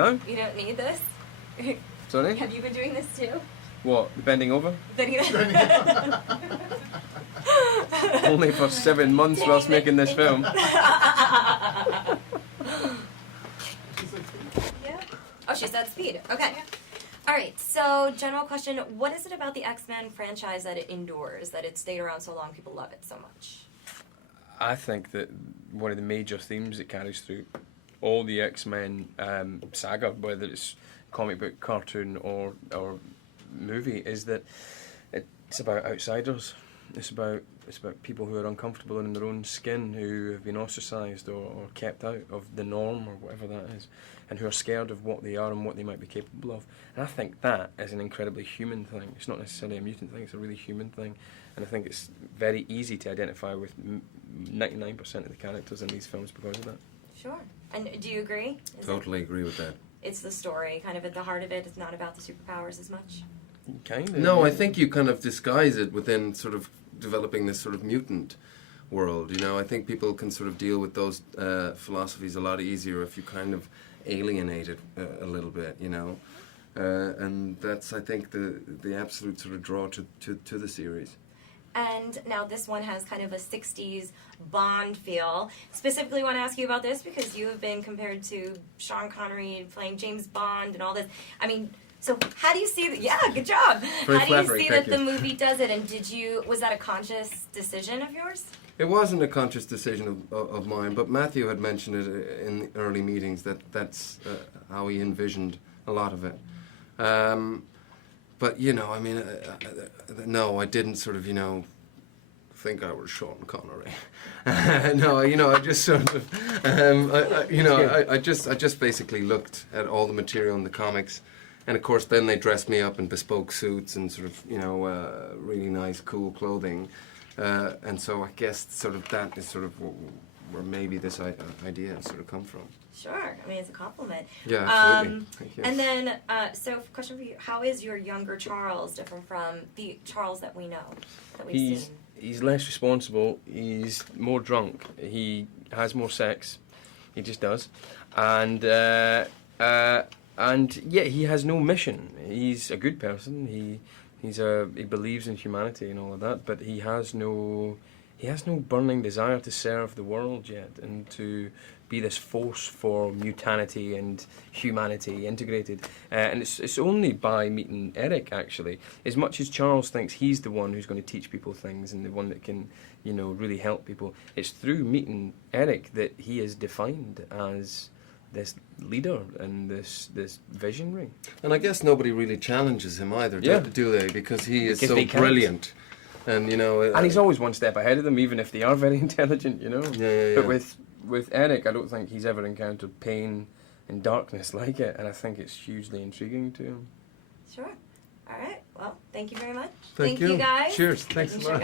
No? You don't need this? Sorry? Have you been doing this too? What, bending over? Bending Only for 7 months whilst making this film. Yeah. Oh, she said speed. Okay. Alright, so general question, what is it about the X-Men franchise that it endures, that it stayed around so long, people love it so much? I think that one of the major themes it carries through all the X-Men saga, whether it's comic book, cartoon or movie, is that it's about outsiders. It's about people who are uncomfortable in their own skin, who have been ostracised or kept out of the norm or whatever that is, and who are scared of what they are and what they might be capable of. And I think that is an incredibly human thing. It's not necessarily a mutant thing, it's a really human thing. And I think it's very easy to identify with 99% of the characters in these films because of that. Sure. And do you agree? Totally agree with that. It's the story, kind of at the heart of it. It's not about the superpowers as much. Kind of. No, I think you kind of disguise it within sort of developing this sort of mutant world. You know, I think people can sort of deal with those philosophies a lot easier if you kind of alienate it a little bit, you know. And that's, I think, the absolute sort of draw to the series. And now this one has kind of a 60s Bond feel. Specifically want to ask you about this because you have been compared to Sean Connery playing James Bond and all this. I mean, so how do you see that? Yeah, good job. Very how do flattering, you see thank that you. the movie does it? And was that a conscious decision of yours? It wasn't a conscious decision of mine, but Matthew had mentioned it in the early meetings that's how he envisioned a lot of it. But, you know, I mean, no, I didn't sort of, you know, think I was Sean Connery. No, you know, I just sort of, I just basically looked at all the material in the comics. And of course, then they dressed me up in bespoke suits and sort of, you know, really nice, cool clothing. And so I guess sort of that is sort of where maybe this idea has sort of come from. Sure. I mean, it's a compliment. Yeah, absolutely. Thank you. And then, so question for you. How is your younger Charles different from the Charles that we know, that we've seen? He's less responsible, he's more drunk, he has more sex, he just does. And yet he has no mission. He's a good person, he believes in humanity and all of that, but he has no burning desire to serve the world yet and to be this force for mutanity and humanity integrated. And it's only by meeting Erik, actually, as much as Charles thinks he's the one who's going to teach people things and the one that can, you know, really help people, it's through meeting Erik that he is defined as this leader and this visionary. And I guess nobody really challenges him either, Yeah. do they? Because he is Because so they can't. brilliant. And, you know... And he's always one step ahead of them, even if they are very intelligent, you know? Yeah. But with Erik, I don't think he's ever encountered pain and darkness like it, and I think it's hugely intriguing to him. Sure. All right. Well, thank you very much. Thank you. you guys. Cheers. Thanks a lot.